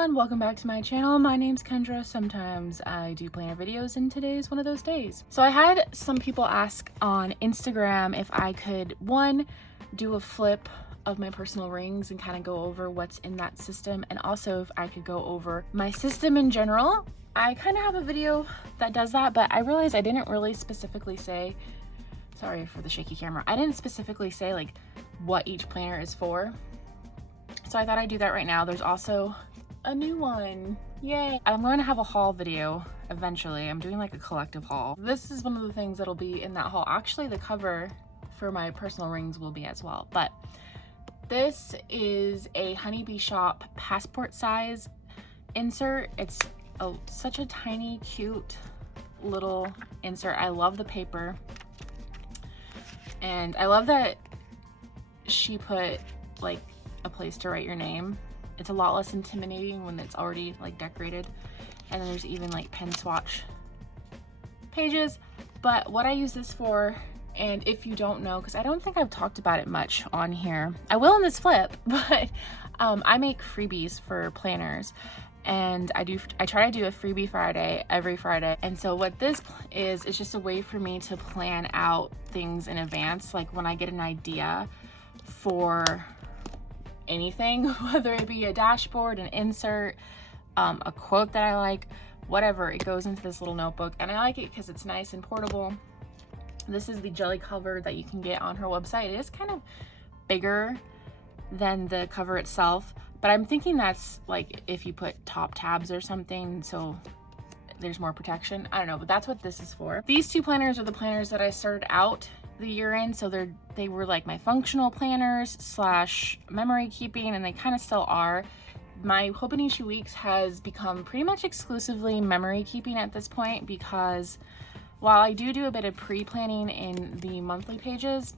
everyone, welcome back to my channel. My name's Kendra. Sometimes I do planner videos and today's one of those days. So I had some people ask on Instagram if I could, one, do a flip of my personal rings and kind of go over what's in that system, and also if I could go over my system in general. I kind of have a video that does that, but I realized I didn't really specifically say, sorry for the shaky camera, I didn't specifically say like what each planner is for. So I thought I'd do that right now. There's also a new one. Yay! I'm going to have a haul video eventually. I'm doing like a collective haul. This is one of the things that'll be in that haul. Actually, the cover for my personal rings will be as well. But this is a Honeybee Shop passport size insert. It's such a tiny, cute little insert. I love the paper. And I love that she put like a place to write your name. It's a lot less intimidating when it's already like decorated, and then there's even like pen swatch pages. But what I use this for, and if you don't know, because I don't think I've talked about it much on here, I will in this flip, but I make freebies for planners, and I try to do a freebie Friday every Friday. And so what this is just a way for me to plan out things in advance, like when I get an idea for anything, whether it be a dashboard, an insert, a quote that I like, whatever, it goes into this little notebook. And I like it because it's nice and portable. This is the jelly cover that you can get on her website. It is kind of bigger than the cover itself, but I'm thinking that's like if you put top tabs or something, so there's more protection. I don't know, but that's what this is for. These two planners are the planners that I started out the year in, so they were like my functional planners slash memory keeping, and they kind of still are. My Hobonichi Weeks has become pretty much exclusively memory keeping at this point, because while I do a bit of pre-planning in the monthly pages,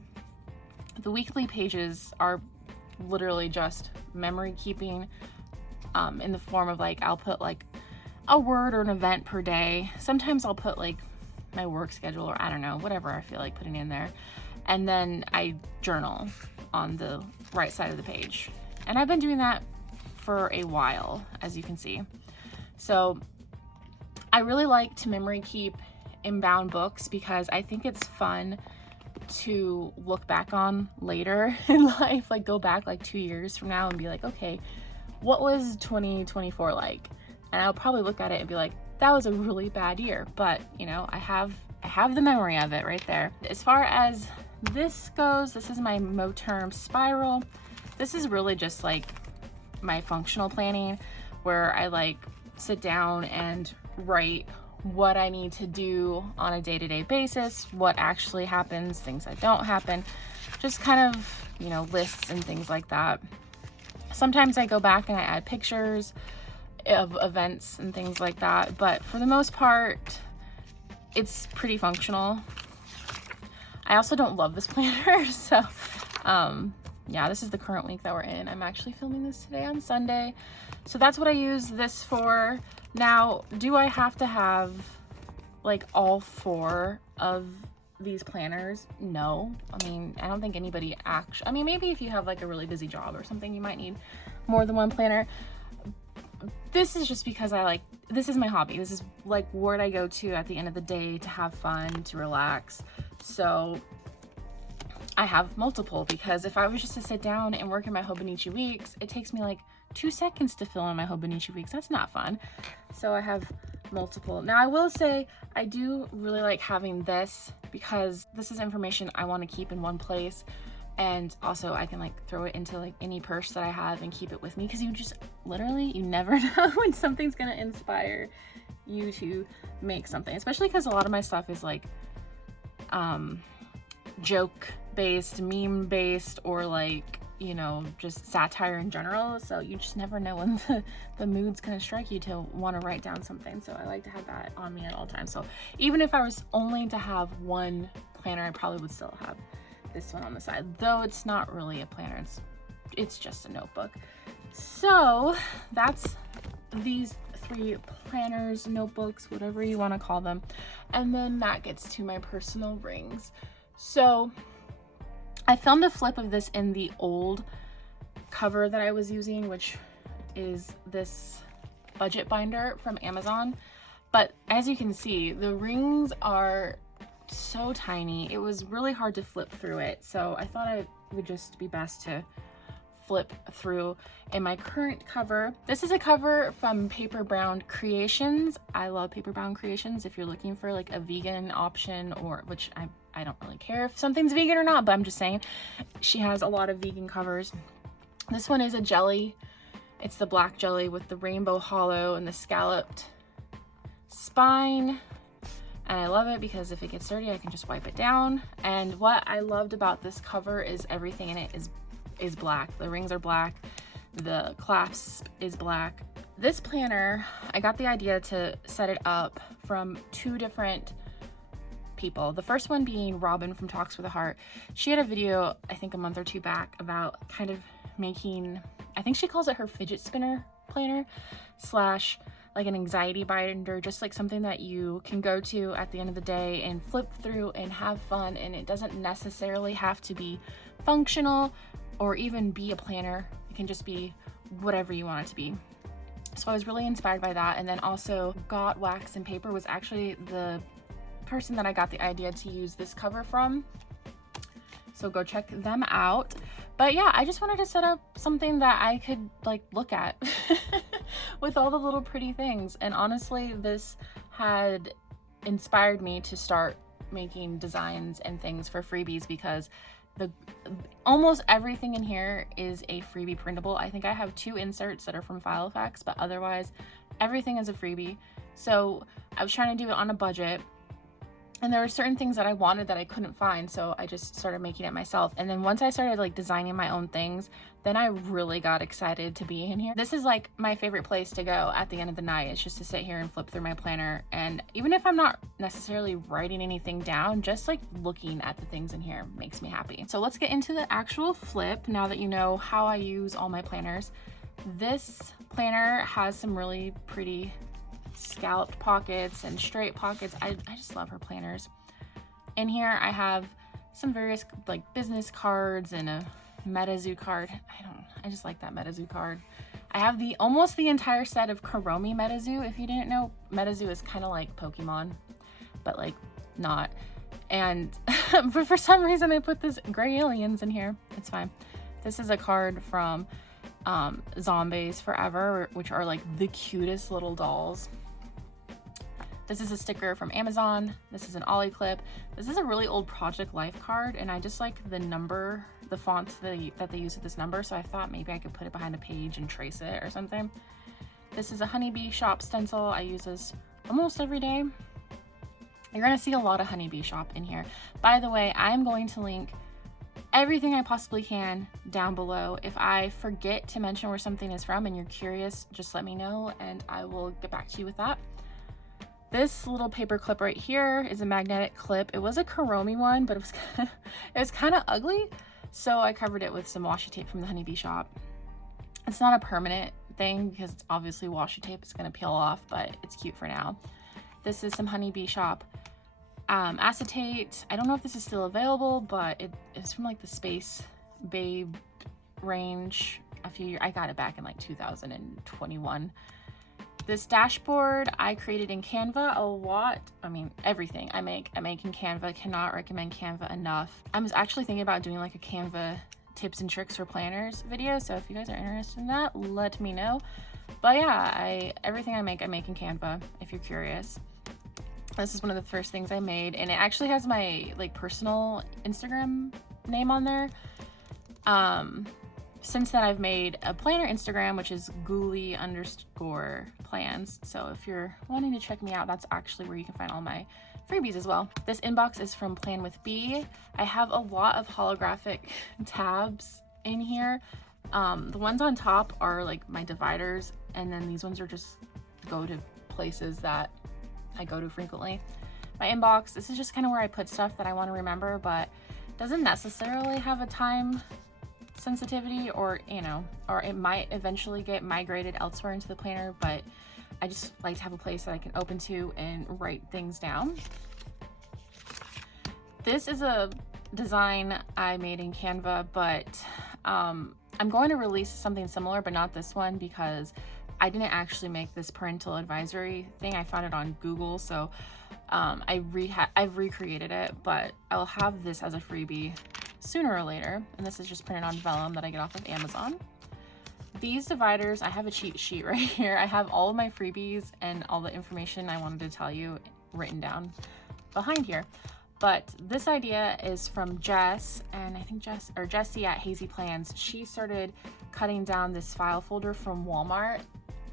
the weekly pages are literally just memory keeping, in the form of like I'll put like a word or an event per day. Sometimes I'll put like my work schedule, or I don't know, whatever I feel like putting in there. And then I journal on the right side of the page. And I've been doing that for a while, as you can see. So I really like to memory keep inbound books because I think it's fun to look back on later in life, like go back like 2 years from now and be like, okay, what was 2024 like? And I'll probably look at it and be like, that was a really bad year, but you know, I have the memory of it right there. As far as this goes, this is my Moterm spiral. This is really just like my functional planning, where I like sit down and write what I need to do on a day-to-day basis, what actually happens, things that don't happen, just kind of, you know, lists and things like that. Sometimes I go back and I add pictures of events and things like that, but for the most part it's pretty functional. I also don't love this planner, so yeah, this is the current week that we're in. I'm actually filming this today on Sunday, so that's what I use this for. Now, do I have to have like all 4 of these planners? No. I mean, I don't think anybody actually, I mean, maybe if you have like a really busy job or something, you might need more than one planner. This is just because this is my hobby. This is like what I go to at the end of the day to have fun, to relax. So I have multiple, because if I was just to sit down and work in my Hobonichi Weeks, it takes me like 2 seconds to fill in my Hobonichi Weeks. That's not fun. So I have multiple. Now I will say I do really like having this, because this is information I want to keep in one place. And also I can like throw it into like any purse that I have and keep it with me, because you just literally, you never know when something's gonna inspire you to make something, especially because a lot of my stuff is like joke based, meme based, or like, you know, just satire in general. So you just never know when the mood's gonna strike you to want to write down something. So I like to have that on me at all times. So even if I was only to have one planner, I probably would still have this one on the side, though it's not really a planner, it's just a notebook. So that's these 3 planners, notebooks, whatever you want to call them. And then that gets to my personal rings. So I filmed a flip of this in the old cover that I was using, which is this budget binder from Amazon. But as you can see, the rings are so tiny. It was really hard to flip through it. So I thought it would just be best to flip through in my current cover. This is a cover from Paper Brown Creations. I love Paper Brown Creations. If you're looking for like a vegan option, or which I don't really care if something's vegan or not, but I'm just saying she has a lot of vegan covers. This one is a jelly. It's the black jelly with the rainbow hollow and the scalloped spine. And I love it because if it gets dirty, I can just wipe it down. And what I loved about this cover is everything in it is black. The rings are black. The clasp is black. This planner, I got the idea to set it up from 2 different people. The first one being Robin from Talks with a Heart. She had a video, I think a month or 2 back, about kind of making, I think she calls it her fidget spinner planner slash like an anxiety binder, just like something that you can go to at the end of the day and flip through and have fun. And it doesn't necessarily have to be functional or even be a planner. It can just be whatever you want it to be. So I was really inspired by that. And then also Got Wax and Paper was actually the person that I got the idea to use this cover from. So go check them out. But yeah, I just wanted to set up something that I could like look at with all the little pretty things. And honestly, this had inspired me to start making designs and things for freebies, because almost everything in here is a freebie printable. I think I have 2 inserts that are from File Effects, but otherwise everything is a freebie. So I was trying to do it on a budget, and there were certain things that I wanted that I couldn't find, so I just started making it myself. And then once I started like designing my own things, then I really got excited to be in here. This is like my favorite place to go at the end of the night. It's just to sit here and flip through my planner. And even if I'm not necessarily writing anything down, just like looking at the things in here makes me happy. So let's get into the actual flip now that you know how I use all my planners. This planner has some really pretty scalloped pockets and straight pockets. I just love her planners. In here I have some various like business cards and a MetaZoo card. I just like that MetaZoo card. I have almost the entire set of Kuromi MetaZoo. If you didn't know, MetaZoo is kind of like Pokemon, but like not. And but for some reason I put this gray aliens in here. It's fine. This is a card from Zombies Forever, which are like the cutest little dolls. This is a sticker from Amazon. This is an Ollie clip. This is a really old Project Life card, and I just like the number, the font that they use with this number, so I thought maybe I could put it behind a page and trace it or something. This is a Honeybee Shop stencil. I use this almost every day. You're gonna see a lot of Honeybee Shop in here. By the way, I'm going to link everything I possibly can down below. If I forget to mention where something is from and you're curious, just let me know and I will get back to you with that. This little paper clip right here is a magnetic clip. It was a Kuromi one, but it was kind of ugly, so I covered it with some washi tape from the Honeybee Shop. It's not a permanent thing because it's obviously washi tape. It's gonna peel off, but it's cute for now. This is some Honeybee Shop acetate. I don't know if this is still available, but it's from like the Space Babe range a few years. I got it back in like 2021. This dashboard I created in Canva a lot. I mean, everything I make in Canva. Cannot recommend Canva enough. I was actually thinking about doing like a Canva tips and tricks for planners video, so if you guys are interested in that, let me know. But yeah, everything I make in Canva if you're curious. This is one of the first things I made, and it actually has my like personal Instagram name on there. Since then I've made a planner Instagram, which is ghoulie_plans. So if you're wanting to check me out, that's actually where you can find all my freebies as well. This inbox is from Plan with B. I have a lot of holographic tabs in here. The ones on top are like my dividers, and then these ones are just go-to places that I go to frequently. My inbox, this is just kind of where I put stuff that I want to remember, but doesn't necessarily have a time sensitivity, or or it might eventually get migrated elsewhere into the planner, but I just like to have a place that I can open to and write things down. This is a design I made in Canva, but I'm going to release something similar, but not this one, because I didn't actually make this parental advisory thing. I found it on Google, so I've recreated it, but I'll have this as a freebie sooner or later. And this is just printed on vellum that I get off of Amazon. These dividers, I have a cheat sheet right here. I have all of my freebies and all the information I wanted to tell you written down behind here. But this idea is from Jess, and I think Jessie at Hazy Plans. She started cutting down this file folder from Walmart,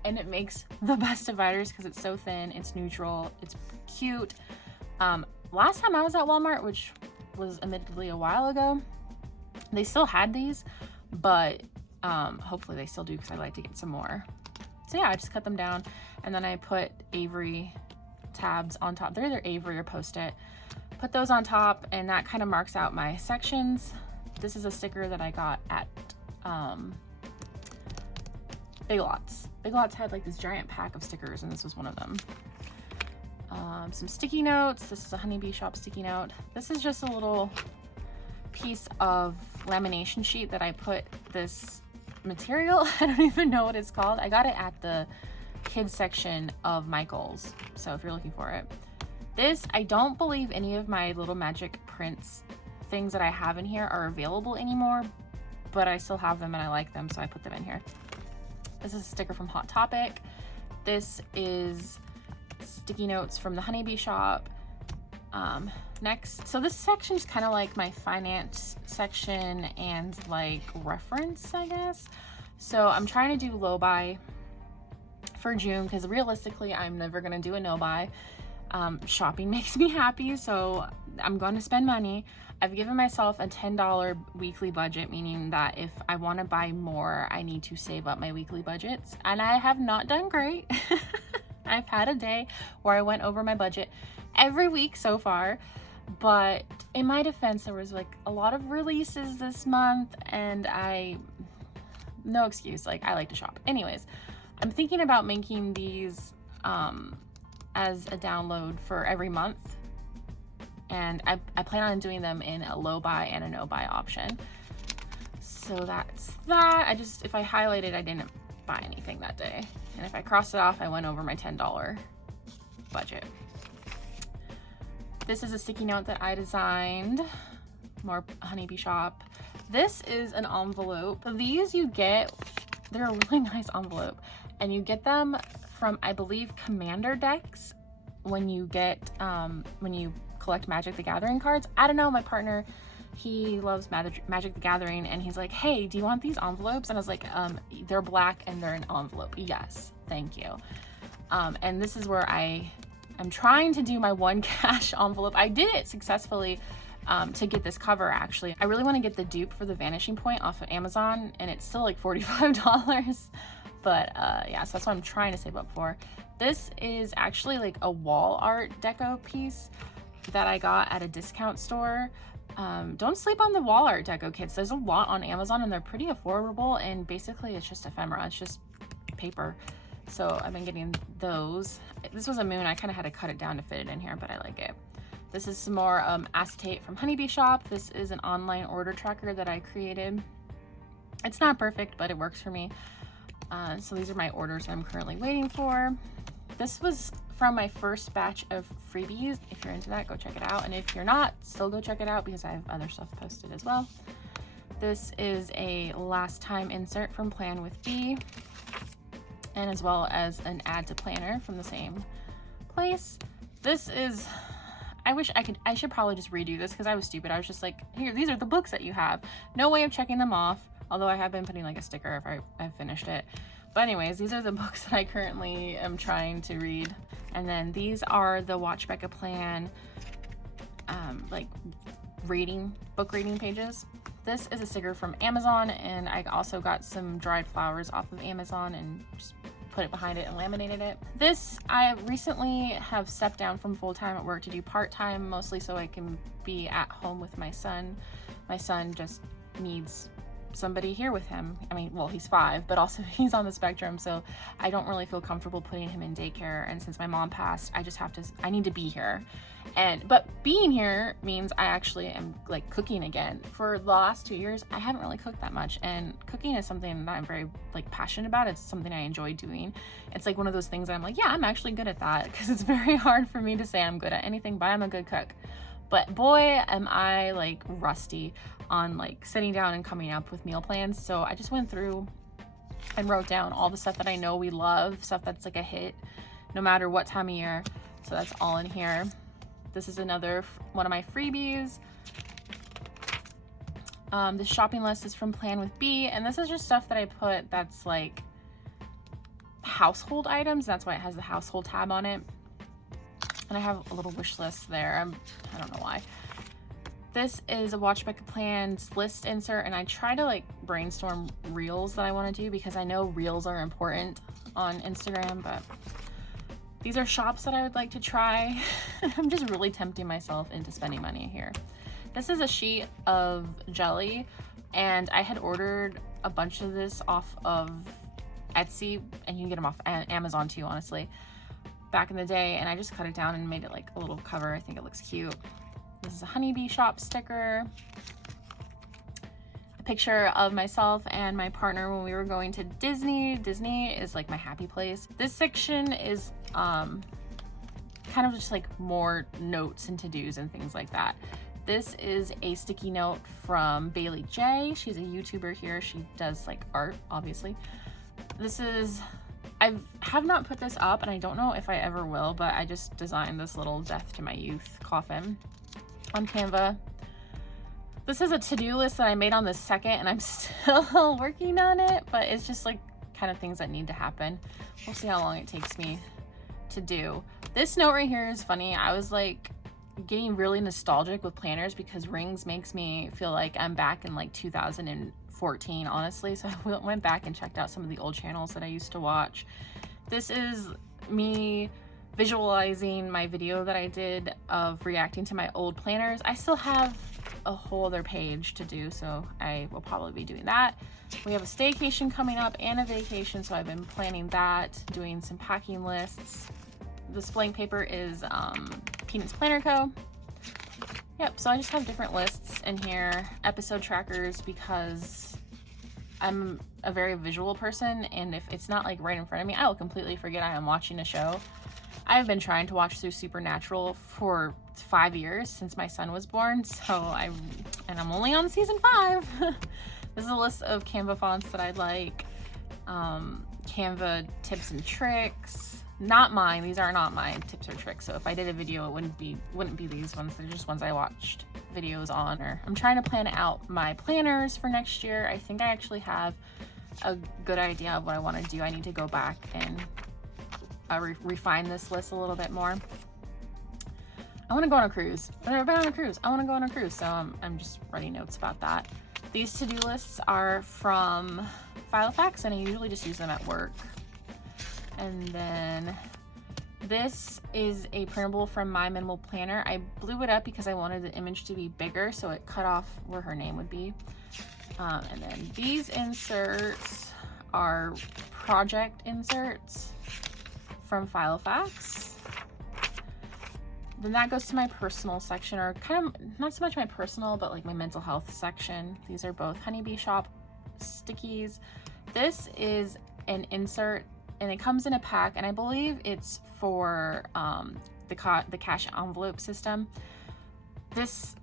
and it makes the best dividers because it's so thin, it's neutral, it's cute. Last time I was at Walmart, which was admittedly a while ago, they still had these, but hopefully they still do because I like to get some more. So yeah, I just cut them down, and then I put Avery tabs on top. They're either Avery or Post-it. Put those on top, and that kind of marks out my sections. This is a sticker that I got at Big Lots. Big Lots had like this giant pack of stickers, and this was one of them. Some sticky notes. This is a Honeybee Shop sticky note. This is just a little piece of lamination sheet that I put this material. I don't even know what it's called. I got it at the kids section of Michael's, so if you're looking for it. This, I don't believe any of my little magic prints things that I have in here are available anymore, but I still have them and I like them, so I put them in here. This is a sticker from Hot Topic. This is sticky notes from the Honeybee Shop. Next, so this section is kind of like my finance section and like reference, I guess. So I'm trying to do low buy for June because realistically I'm never gonna do a no buy. Shopping makes me happy, so I'm going to spend money. I've given myself a $10 weekly budget, meaning that if I want to buy more, I need to save up my weekly budgets, and I have not done great. I've had a day where I went over my budget every week so far, but in my defense, there was like a lot of releases this month, and no excuse, like I like to shop. Anyways, I'm thinking about making these as a download for every month, and I plan on doing them in a low buy and a no buy option. So that's that. If I highlighted, I didn't buy anything that day, and if I crossed it off, I went over my $10 budget. This is a sticky note that I designed, more Honeybee Shop. This is an envelope. These you get, they're a really nice envelope, and you get them from, I believe, Commander decks when you get when you collect Magic the Gathering cards. I don't know, my partner, he loves Magic the Gathering, and he's like, hey, do you want these envelopes? And I was like, they're black and they're an envelope. Yes, thank you. And this is where I'm trying to do my one cash envelope. I did it successfully to get this cover. Actually, I really want to get the dupe for the Vanishing Point off of Amazon, and it's still like $45. But yeah, so that's what I'm trying to save up for. This is actually like a wall art deco piece that I got at a discount store. Don't sleep on the wall art deco kits. There's a lot on Amazon, and they're pretty affordable, and basically it's just ephemera. It's just paper. So I've been getting those. This was a moon. I kind of had to cut it down to fit it in here, but I like it. This is some more acetate from Honeybee Shop. This is an online order tracker that I created. It's not perfect, but it works for me. So these are my orders I'm currently waiting for. This was from my first batch of freebies. If you're into that, go check it out. And if you're not, still go check it out because I have other stuff posted as well. This is a last time insert from Plan with B, and as well as an add to planner from the same place. This is, I should probably just redo this because I was stupid. I was just like, here, these are the books that you have. No way of checking them off. Although I have been putting like a sticker if I've finished it. But anyways, these are the books that I currently am trying to read. And then these are the Watch Becca Plan like book reading pages. This is a sticker from Amazon, and I also got some dried flowers off of Amazon and just put it behind it and laminated it. This, I recently have stepped down from full-time at work to do part-time, mostly so I can be at home with my son. My son just needs somebody here with him. I mean, well, he's 5, but also he's on the spectrum, so I don't really feel comfortable putting him in daycare. And since my mom passed, I need to be here. But being here means I actually am like cooking again. For the last 2 years, I haven't really cooked that much, and cooking is something that I'm very like passionate about. It's something I enjoy doing. It's like one of those things that I'm like, yeah, I'm actually good at that, because it's very hard for me to say I'm good at anything, but I'm a good cook. But boy, am I like rusty on like sitting down and coming up with meal plans. So I just went through and wrote down all the stuff that I know we love, stuff that's like a hit no matter what time of year. So that's all in here. This is another one of my freebies. The shopping list is from Plan with B, and this is just stuff that I put that's like household items. That's why it has the household tab on it. And I have a little wish list there. I don't know why. This is a Watch Becca Plans list insert, and I try to like brainstorm reels that I want to do, because I know reels are important on Instagram, but these are shops that I would like to try. I'm just really tempting myself into spending money here. This is a sheet of jelly, and I had ordered a bunch of this off of Etsy, and you can get them off Amazon too, honestly, back in the day, and I just cut it down and made it like a little cover. I think it looks cute. This is a honeybee shop sticker. A picture of myself and my partner when we were going to Disney. Disney is like my happy place. This section is kind of just like more notes and to-dos and things like that. This is a sticky note from Bailey J. She's a YouTuber here. She does like art, obviously. This is, I have not put this up, and I don't know if I ever will, but I just designed this little death to my youth coffin on Canva. This is a to-do list that I made on the 2nd, and I'm still working on it, but it's just like kind of things that need to happen. We'll see how long it takes me to do. This note right here is funny. I was like getting really nostalgic with planners, because rings makes me feel like I'm back in like 2014, honestly. So I went back and checked out some of the old channels that I used to watch. This is me visualizing my video that I did of reacting to my old planners. I still have a whole other page to do, so I will probably be doing that. We have a staycation coming up and a vacation, so I've been planning that, doing some packing lists. This blank paper is Peanuts Planner Co. Yep, so I just have different lists in here, episode trackers, because I'm a very visual person, and if it's not like right in front of me, I will completely forget I am watching a show. I've been trying to watch through Supernatural for 5 years, since my son was born, and I'm only on season 5. This is a list of Canva fonts that I like, Canva tips and tricks. Not mine, these are not my tips or tricks, so if I did a video, it wouldn't be these ones. They're just ones I watched videos on. Or I'm trying to plan out my planners for next year. I think I actually have a good idea of what I want to do. I need to go back and refine this list a little bit more. I want to go on a cruise. I've never been on a cruise. I want to go on a cruise, so I'm just writing notes about that. These to-do lists are from Filofax, and I usually just use them at work. And then this is a printable from My Minimal Planner. I blew it up because I wanted the image to be bigger, so it cut off where her name would be. And then these inserts are project inserts from Filofax. Then that goes to my personal section, or kind of not so much my personal, but like my mental health section. These are both Honeybee Shop stickies. This is an insert, and it comes in a pack, and I believe it's for the cash envelope system. This,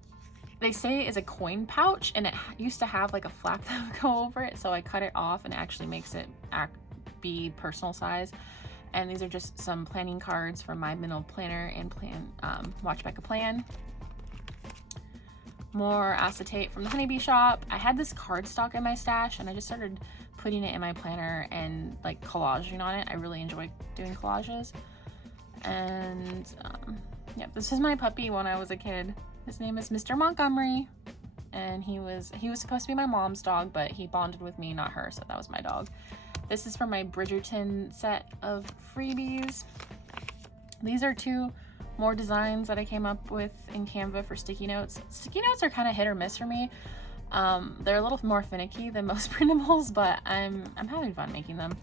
they say, is a coin pouch, and it used to have like a flap that would go over it, so I cut it off, and it actually makes it be personal size. And these are just some planning cards from My Minimal Planner and Watch Becca Plan. More acetate from the Honeybee Shop. I had this cardstock in my stash, and I just started putting it in my planner and like collaging on it. I really enjoy doing collages. And yeah, this is my puppy when I was a kid. His name is Mr. Montgomery, and he was supposed to be my mom's dog, but he bonded with me, not her, so that was my dog. This is from my Bridgerton set of freebies. These are 2 more designs that I came up with in Canva for sticky notes. Sticky notes are kind of hit or miss for me. They're a little more finicky than most printables, but I'm having fun making them.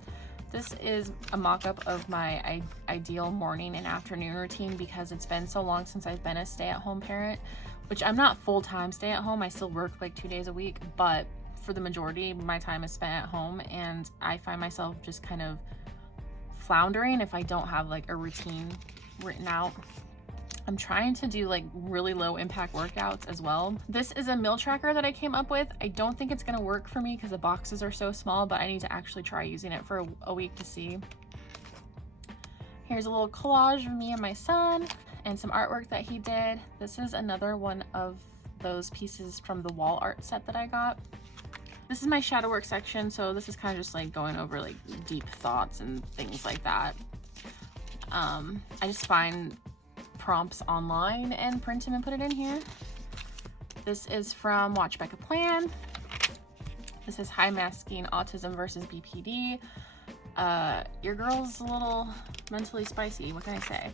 This is a mock-up of my ideal morning and afternoon routine because it's been so long since I've been a stay-at-home parent, which I'm not full-time stay-at-home. I still work like 2 days a week, but for the majority, my time is spent at home, and I find myself just kind of floundering if I don't have like a routine written out. I'm trying to do like really low impact workouts as well. This is a meal tracker that I came up with. I don't think it's gonna work for me because the boxes are so small, but I need to actually try using it for a week to see. Here's a little collage of me and my son and some artwork that he did. This is another one of those pieces from the wall art set that I got. This is my shadow work section, so this is kind of just like going over like deep thoughts and things like that. I just find prompts online and print them and put it in here. This is from Watch Becca Plan. This is High Masking Autism versus BPD. Your girl's a little mentally spicy, what can I say?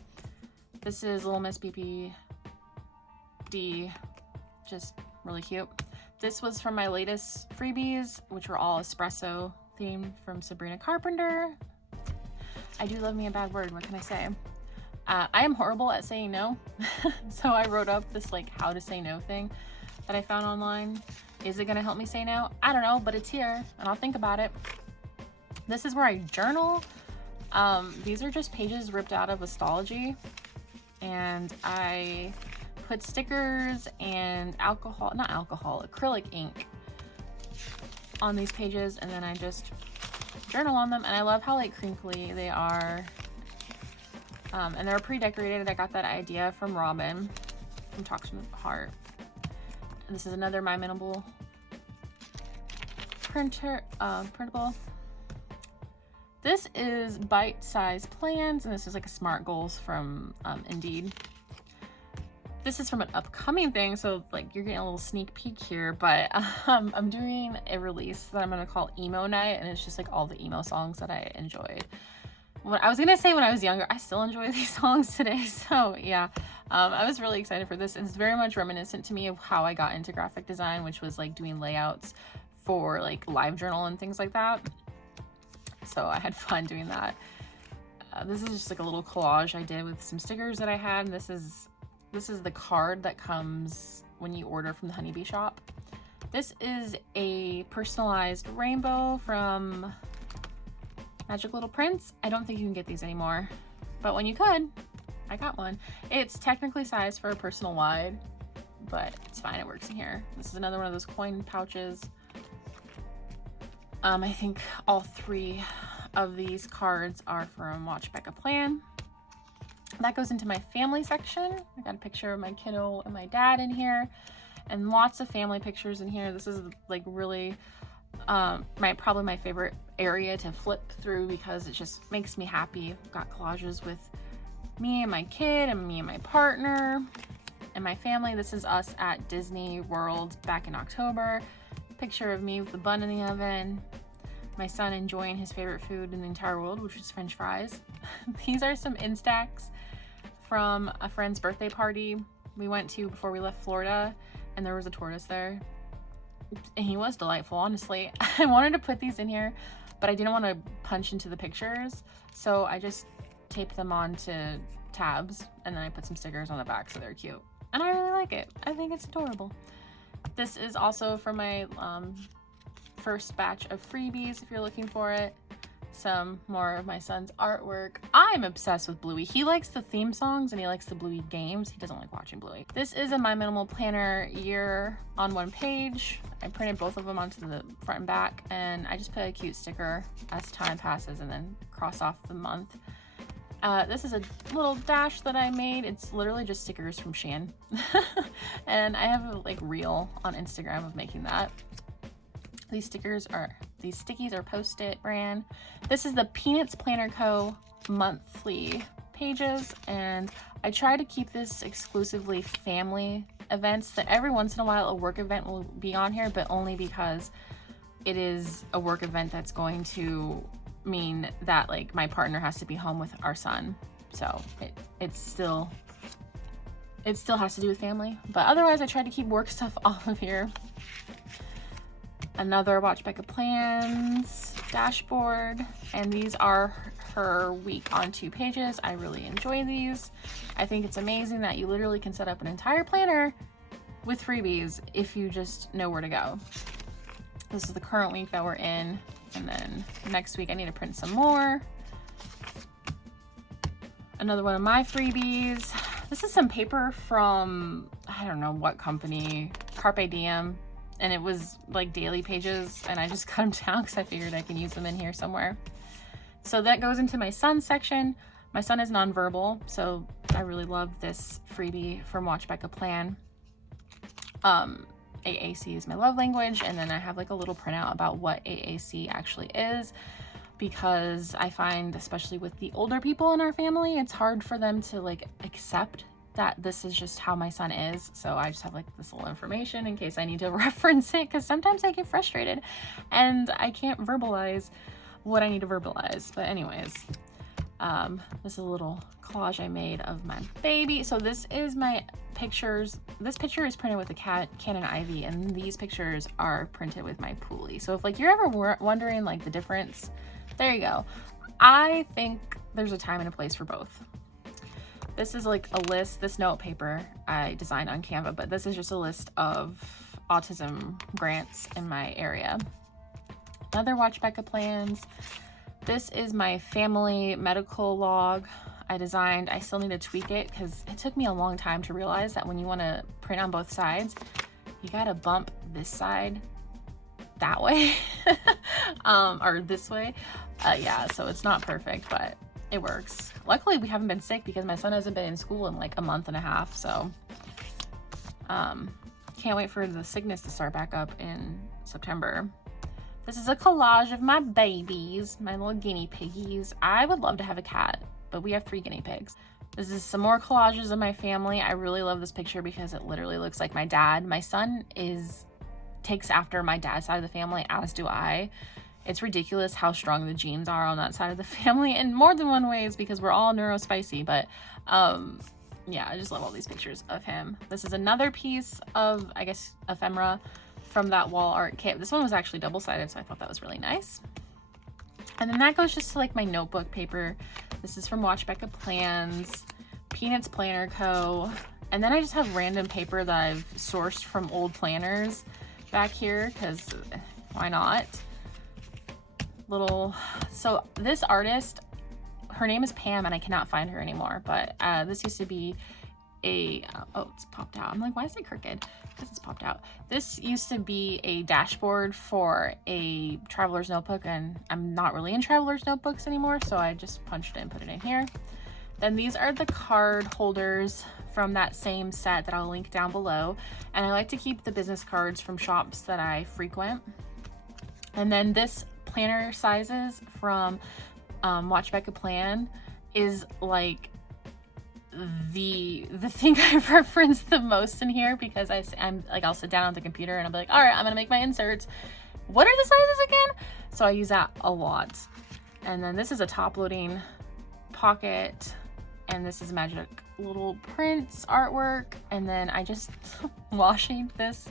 This is Little Miss BPD, just really cute. This was from my latest freebies, which were all espresso themed from Sabrina Carpenter. I do love me a bad word, what can I say? I am horrible at saying no, so I wrote up this like how to say no thing that I found online. Is it gonna help me say no? I don't know, but it's here and I'll think about it. This is where I journal. These are just pages ripped out of Astrology, and I put stickers and acrylic ink on these pages, and then I just journal on them, and I love how like crinkly they are. And they're pre-decorated. I got that idea from Robin from Talks from the Heart. And this is another My Minimal printable. This is bite-sized plans, and this is like a SMART goals from Indeed. This is from an upcoming thing, so like you're getting a little sneak peek here, but I'm doing a release that I'm gonna call Emo Night, and it's just like all the emo songs that I enjoyed. I was gonna say when I was younger, I still enjoy these songs today, so yeah. I was really excited for this, and it's very much reminiscent to me of how I got into graphic design, which was like doing layouts for like LiveJournal and things like that. So I had fun doing that. This is just like a little collage I did with some stickers that I had, and this is the card that comes when you order from the Honeybee shop. This is a personalized rainbow from Magic Little Prince. I don't think you can get these anymore, but when you could, I got one. It's technically sized for a personal wide, but it's fine, it works in here. This is another one of those coin pouches. I think all 3 of these cards are from Watch Becca Plan. That goes into my family section. I got a picture of my kiddo and my dad in here, and lots of family pictures in here. This is like really probably my favorite area to flip through because it just makes me happy. I've got collages with me and my kid and me and my partner and my family. This is us at Disney World back in October. Picture of me with the bun in the oven. My son enjoying his favorite food in the entire world, which is French fries. These are some Instax from a friend's birthday party we went to before we left Florida, and there was a tortoise there. And he was delightful, honestly. I wanted to put these in here, but I didn't want to punch into the pictures, so I just taped them onto tabs, and then I put some stickers on the back so they're cute. And I really like it. I think it's adorable. This is also from my first batch of freebies if you're looking for it. Some more of my son's artwork. I'm obsessed with Bluey. He likes the theme songs and he likes the Bluey games. He doesn't like watching Bluey. This is a My Minimal Planner year on one page. I printed both of them onto the front and back, and I just put a cute sticker as time passes and then cross off the month. This is a little dash that I made. It's literally just stickers from Shein. And I have a like reel on Instagram of making that. These stickies are Post-it brand. This is the Peanuts Planner Co. monthly pages, and I try to keep this exclusively family events. That every once in a while a work event will be on here, but only because it is a work event that's going to mean that like my partner has to be home with our son. So it still has to do with family, but otherwise I try to keep work stuff off of here. Another Watch Becca Plans dashboard, and these are her week on 2 pages. I really enjoy these. I think it's amazing that you literally can set up an entire planner with freebies if you just know where to go. This is the current week that we're in, and then next week I need to print some more. Another one of my freebies. This is some paper from, I don't know what company, Carpe Diem, and it was like daily pages, and I just cut them down because I figured I can use them in here somewhere. So that goes into my son section. My son is nonverbal, so I really love this freebie from Watch Becca Plan. AAC is my love language, and then I have like a little printout about what AAC actually is, because I find, especially with the older people in our family, it's hard for them to like accept that this is just how my son is. So I just have like this little information in case I need to reference it, because sometimes I get frustrated and I can't verbalize what I need to verbalize. But anyways, this is a little collage I made of my baby. So this is my pictures. This picture is printed with a Canon Ivy, and these pictures are printed with my Pulley. So if like you're ever wondering like the difference, there you go. I think there's a time and a place for both. This is like a list. This note paper I designed on Canva, but this is just a list of autism grants in my area. Another Watch Becca Plans. This is my family medical log I designed. I still need to tweak it because it took me a long time to realize that when you want to print on both sides, you gotta bump this side that way or this way. Yeah, so it's not perfect, but it works. Luckily we haven't been sick because my son hasn't been in school in like a month and a half, so can't wait for the sickness to start back up in September. This is a collage of my babies, my little guinea piggies. I would love to have a cat, but we have 3 guinea pigs. This is some more collages of my family. I really love this picture because it literally looks like my dad. My son takes after my dad's side of the family, as do I. It's ridiculous how strong the genes are on that side of the family in more than one ways, because we're all neurospicy. But yeah, I just love all these pictures of him. This is another piece of, I guess, ephemera from that wall art kit. This one was actually double-sided, so I thought that was really nice. And then that goes just to like my notebook paper. This is from Watch Becca Plans, Peanuts Planner Co. And then I just have random paper that I've sourced from old planners back here, because why not? So this artist, her name is Pam, and I cannot find her anymore, but this used to be a, oh, it's popped out. I'm like, why is it crooked? Because it's popped out. This used to be a dashboard for a traveler's notebook, and I'm not really in traveler's notebooks anymore, so I just punched it and put it in here. Then these are the card holders from that same set that I'll link down below, and I like to keep the business cards from shops that I frequent. And then this planner sizes from Watch Becca Plan is like the thing I reference the most in here, because I'm like, I'll sit down on the computer and I'll be like, all right, I'm gonna make my inserts. What are the sizes again? So I use that a lot. And then this is a top loading pocket, and this is magic little prints artwork. And then I just washing this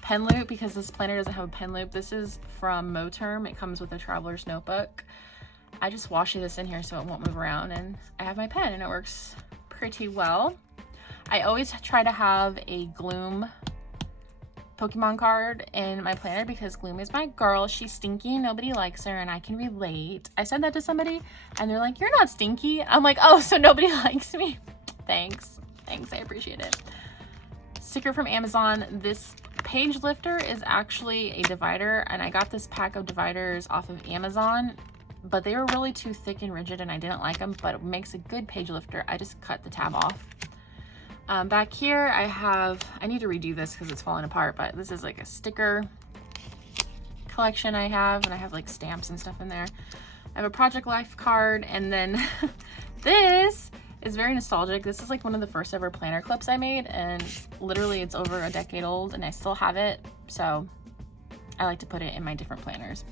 pen loop because this planner doesn't have a pen loop. This is from Moterm. It comes with a traveler's notebook. I just wash this in here so it won't move around, and I have my pen and it works pretty well. I always try to have a Gloom Pokemon card in my planner because Gloom is my girl. She's stinky, nobody likes her, and I can relate. I said that to somebody and they're like, you're not stinky. I'm like, oh, so nobody likes me. Thanks, I appreciate it. Sticker from Amazon. This page lifter is actually a divider, and I got this pack of dividers off of Amazon, but they were really too thick and rigid and I didn't like them, but it makes a good page lifter. I just cut the tab off. Back here I need to redo this because it's falling apart, but this is like a sticker collection I have, and I have like stamps and stuff in there. I have a Project Life card, and then this is very nostalgic. This is like one of the first ever planner clips I made, and literally it's over a decade old and I still have it, so I like to put it in my different planners.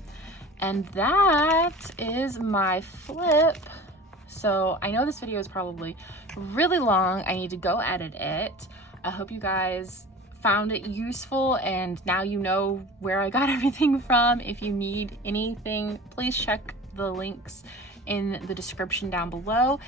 And that is my flip. So I know this video is probably really long. I need to go edit it. I hope you guys found it useful and now you know where I got everything from. If you need anything, please check the links in the description down below.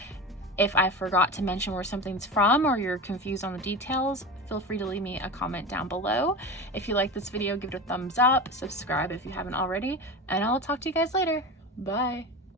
If I forgot to mention where something's from or you're confused on the details, feel free to leave me a comment down below. If you like this video, give it a thumbs up, subscribe if you haven't already, and I'll talk to you guys later. Bye.